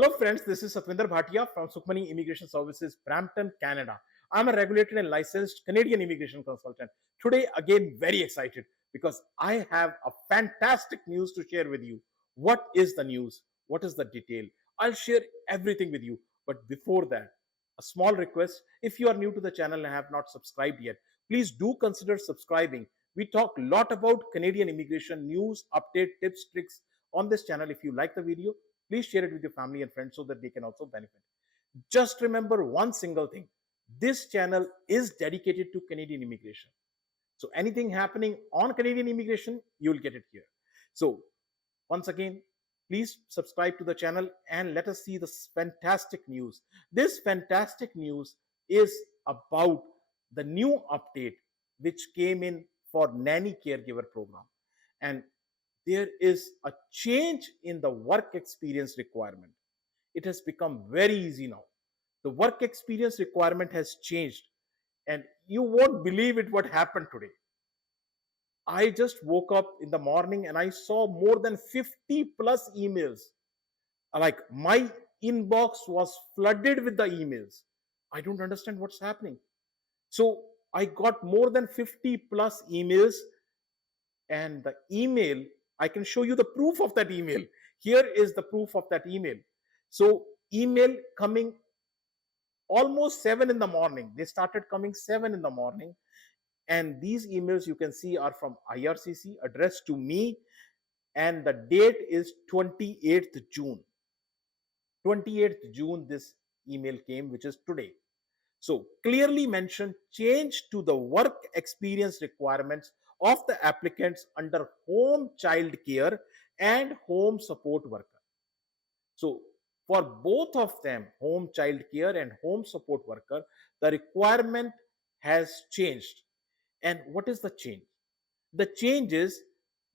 Hello friends, this is Satvinder Bhatia from Sukhmani Immigration Services, Brampton, Canada. I'm a regulated and licensed Canadian immigration consultant. Today, again, very excited because I have a fantastic news to share with you. What is the news? What is the detail? I'll share everything with you. But before that, a small request. If you are new to the channel and have not subscribed yet, please do consider subscribing. We talk a lot about Canadian immigration news, update, tips, tricks on this channel. If you like the video, please share it with your family and friends so that they can also benefit. Just remember one single thing. This channel is dedicated to Canadian immigration. So anything happening on Canadian immigration, you will get it here. So once again, please subscribe to the channel and let us see this fantastic news. This fantastic news is about the new update which came in for nanny caregiver program. And there is a change in the work experience requirement. It has become very easy now. The work experience requirement has changed, and you won't believe it what happened today. I just woke up in the morning and I saw more than 50 plus emails. Like my inbox was flooded with the emails. I don't understand what's happening. So I got more than 50 plus emails, and the email, I can show you the proof of that email. Here is the proof of that email. So email coming almost 7 in the morning. They started coming 7 in the morning. And these emails you can see are from IRCC, addressed to me, and the date is 28th June. 28th June this email came, which is today. So clearly mentioned change to the work experience requirements of the applicants under home child care and home support worker. So for both of them, home child care and home support worker, the requirement has changed. And what is the change? The change is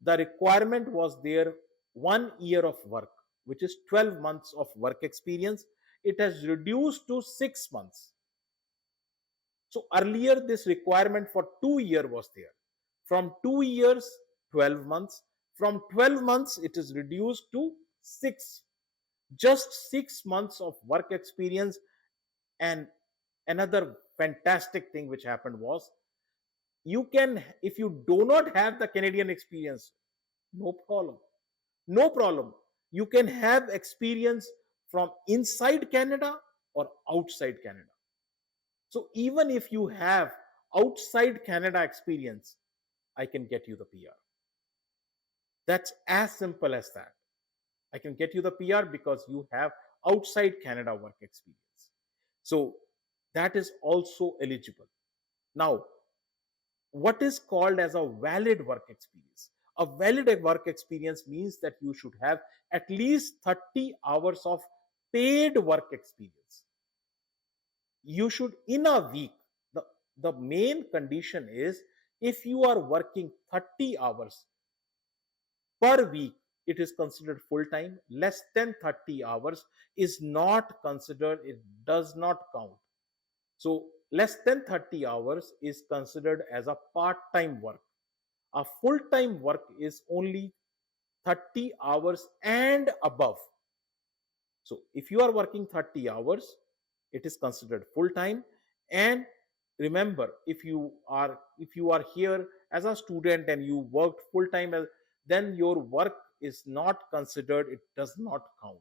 the requirement was there 1 year of work, which is 12 months of work experience. It has reduced to 6 months. So earlier this requirement for 2 years was there. From 2 years, 12 months. From 12 months, it is reduced to 6. Just 6 months of work experience. And another fantastic thing which happened was, you can, if you do not have the Canadian experience, no problem. No problem. You can have experience from inside Canada or outside Canada. So even if you have outside Canada experience, I can get you the PR. That's as simple as that. I can get you the PR because you have outside Canada work experience. So that is also eligible. Now, what is called as a valid work experience? A valid work experience means that you should have at least 30 hours of paid work experience. You should, in a week, the main condition is if you are working 30 hours per week, it is considered full time. Less than 30 hours is not considered, it does not count. So less than 30 hours is considered as a part-time work. A full-time work is only 30 hours and above. So if you are working 30 hours, it is considered full-time. And remember, if you are here as a student and you worked full-time, then your work is not considered, it does not count.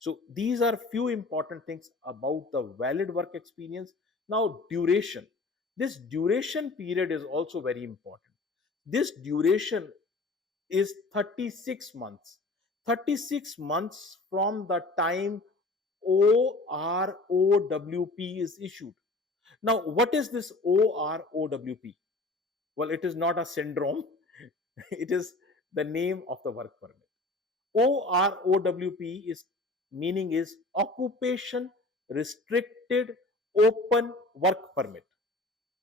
So these are few important things about the valid work experience. Now, duration. This duration period is also very important. This duration is 36 months. 36 months from the time OROWP is issued. Now, what is this OROWP? Well, it is not a syndrome. It is the name of the work permit. OROWP is meaning is occupation restricted open work permit.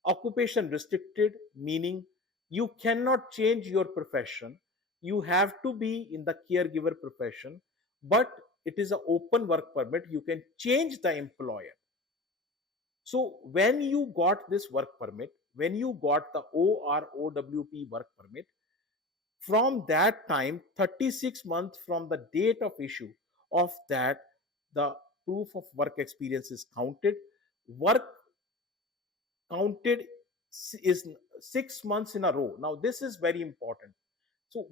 Occupation restricted meaning you cannot change your profession. You have to be in the caregiver profession, but it is an open work permit. You can change the employer. So when you got this work permit, when you got the OROWP work permit, from that time, 36 months from the date of issue of that, the proof of work experience is counted. Work counted is 6 months in a row. Now this is very important. So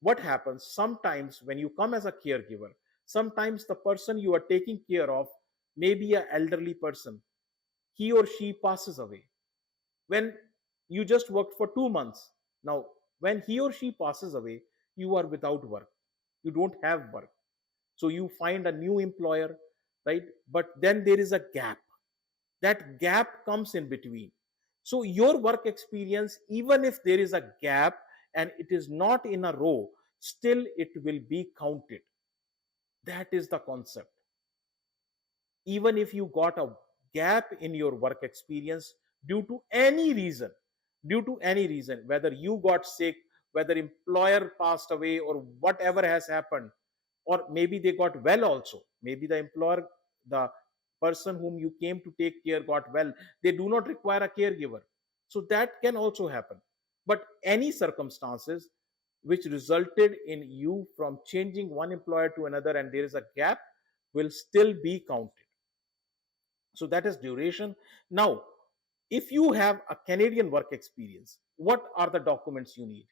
what happens sometimes when you come as a caregiver, sometimes the person you are taking care of may be an elderly person. He or she passes away when you just worked for 2 months. Now when he or she passes away, you are without work, you don't have work. So you find a new employer, right? But then there is a gap. That gap comes in between. So your work experience, even if there is a gap and it is not in a row, still it will be counted. That is the concept. Even if you got a gap in your work experience due to any reason, whether you got sick, whether employer passed away, or whatever has happened, or maybe they got well also, maybe the employer, the person whom you came to take care got well, they do not require a caregiver. So that can also happen. But any circumstances which resulted in you from changing one employer to another and there is a gap will still be counted. So that is duration. Now, if you have a Canadian work experience, what are the documents you need?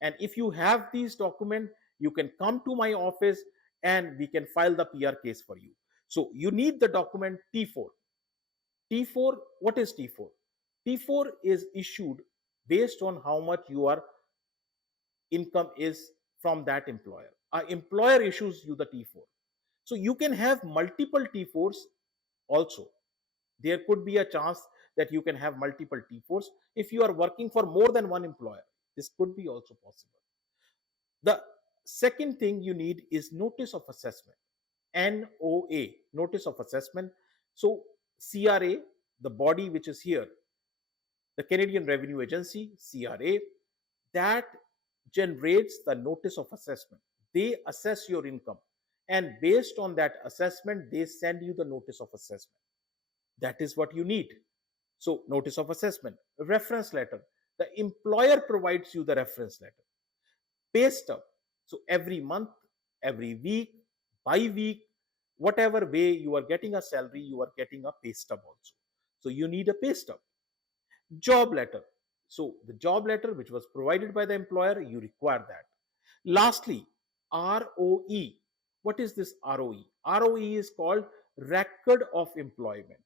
And if you have these documents, you can come to my office and we can file the PR case for you. So you need the document T4. T4, what is T4? T4 is issued based on how much your income is from that employer. Our employer issues you the T4. So you can have multiple T4s also. There could be a chance that you can have multiple T4s if you are working for more than one employer. This could be also possible. The second thing you need is notice of assessment. NOA, notice of assessment. So CRA, the body which is here, the Canadian Revenue Agency, CRA, that generates the notice of assessment. They assess your income, and based on that assessment, they send you the notice of assessment. That is what you need. So notice of assessment, reference letter. The employer provides you the reference letter. Pay stub. So every month, every week, by week, whatever way you are getting a salary, you are getting a pay stub also. So you need a pay stub. Job letter. So the job letter which was provided by the employer, you require that. Lastly, ROE. What is this ROE? ROE is called record of employment.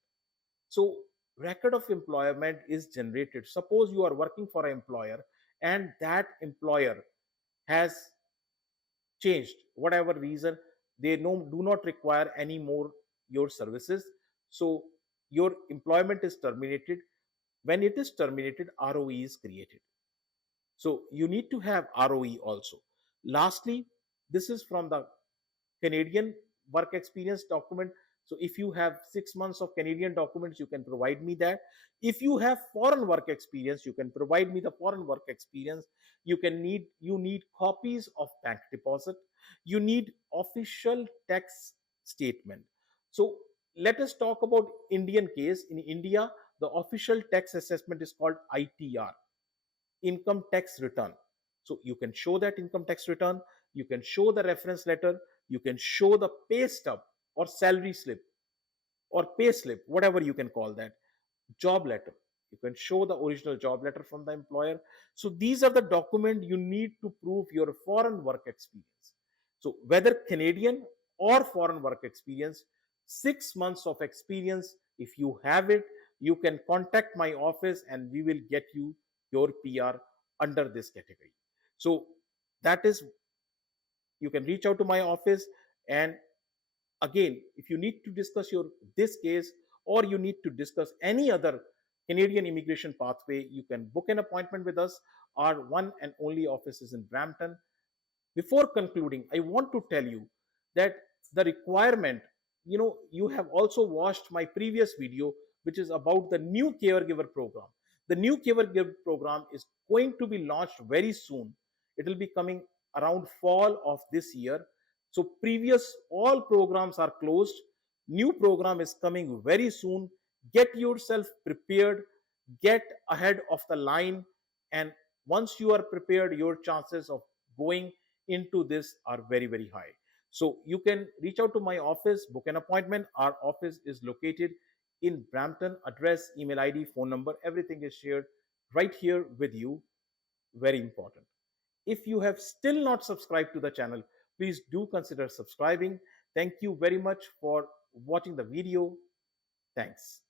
So record of employment is generated. Suppose you are working for an employer and that employer has changed, whatever reason, they do not require any more your services. So your employment is terminated. When it is terminated, ROE is created. So you need to have ROE also. Lastly, this is from the Canadian work experience document. So if you have 6 months of Canadian documents, you can provide me that. If you have foreign work experience, you can provide me the foreign work experience. You need copies of bank deposit. You need official tax statement. So let us talk about Indian case. In India, the official tax assessment is called ITR, income tax return. So you can show that income tax return, you can show the reference letter, you can show the pay stub or salary slip or pay slip, whatever you can call that, job letter. You can show the original job letter from the employer. So these are the documents you need to prove your foreign work experience. So whether Canadian or foreign work experience, 6 months of experience, if you have it, you can contact my office and we will get you your PR under this category. So that is, you can reach out to my office. And again, if you need to discuss your this case or you need to discuss any other Canadian immigration pathway, you can book an appointment with us. Our one and only office is in Brampton. Before concluding, I want to tell you that the requirement, you have also watched my previous video, which is about the new caregiver program. The new caregiver program is going to be launched very soon. It will be coming around fall of this year. So previous all programs are closed. New program is coming very soon. Get yourself prepared, get ahead of the line, and once you are prepared, your chances of going into this are very, very high. So you can reach out to my office, book an appointment. Our office is located in Brampton. Address, email ID, phone number, everything is shared right here with you. Very important. If you have still not subscribed to the channel, please do consider subscribing. Thank you very much for watching the video. Thanks.